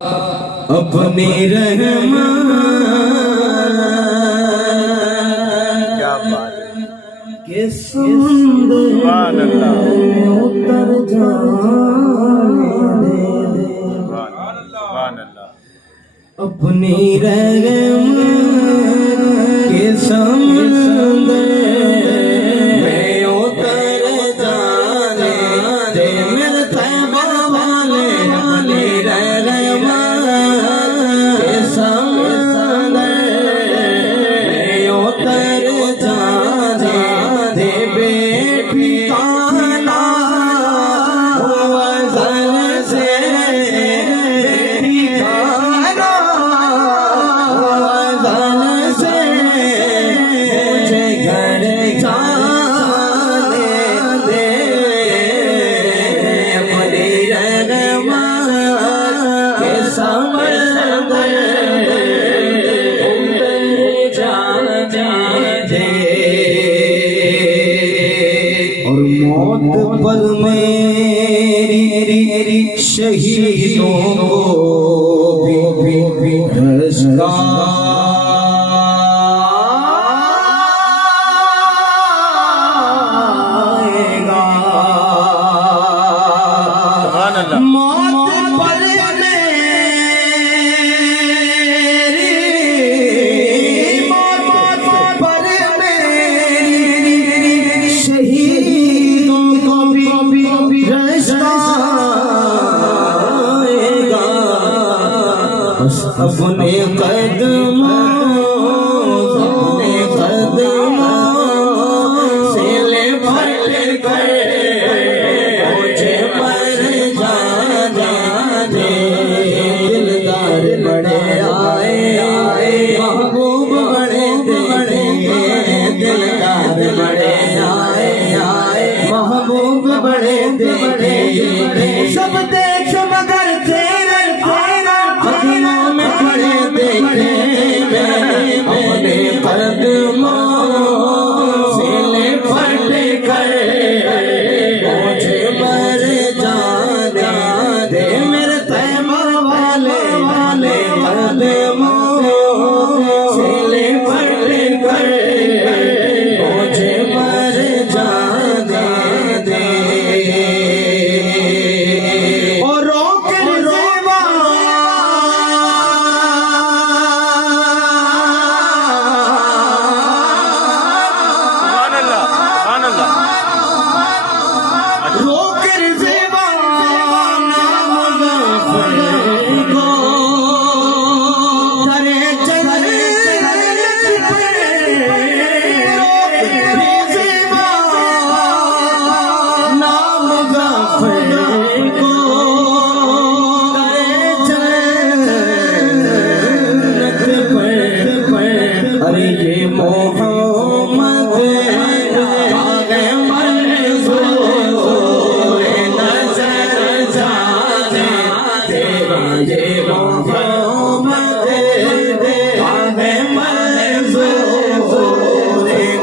अपने रहमान क्या बात के समुंदर में उतर जाने दे। अपनी रहमान के समुंदर में उतर जाने दे। मेरे तैबा वाले अपनी रहमान के समुंदर में उतर जाने दे। बेठिकाना वज़न से बेठिकाना वज़न से मुझे घर जाने दे। अपनी रहमान के समुंदर उतर जाने दे। और मौत पर मेरी शहीदों को भी रज़्क़ आएगा। मौत पर मेरी मौत पर मेरी शहीदों को भी रज़्क़ आएगा। बस अपने कदमों से लिपट कर मुझे मर जाने दे। दिलदार बड़े आए महबूब बड़े दिलदार बड़े आए महबूब बड़े सब देख मगर तेरे कदमों में पड़े देखे अपने कदमों से लिपट कर मुझे मर जाने दे। मेरे तैबा वाले कदमों से लिपट कर मुझे मर जाने दे। और रोकर ज़ेबा रोकर ज़ेबा नाम ग़फ़र को करे चले रोकर ज़ेबा नाम ग़फ़र को करे जन्नत पर। अरे ये मोहम्मद आगे मंज़ूर नज़र जाने तेरा। ये मोहम्मद आगे मंज़ूर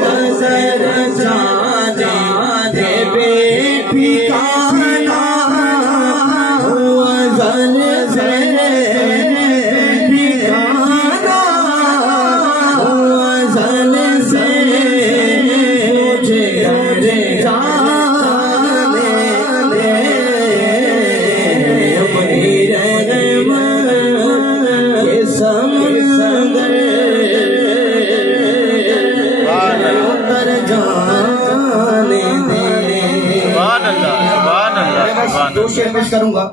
नज़र जाने दे। बेठिकाना वज़न से बेठिकाना वज़न से मुझे घर जाने दे। अपनी रहमान के समुंदर उतर जाने दे। दो शेर पेश करूंगा,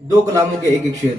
दो कलामों के एक शेर।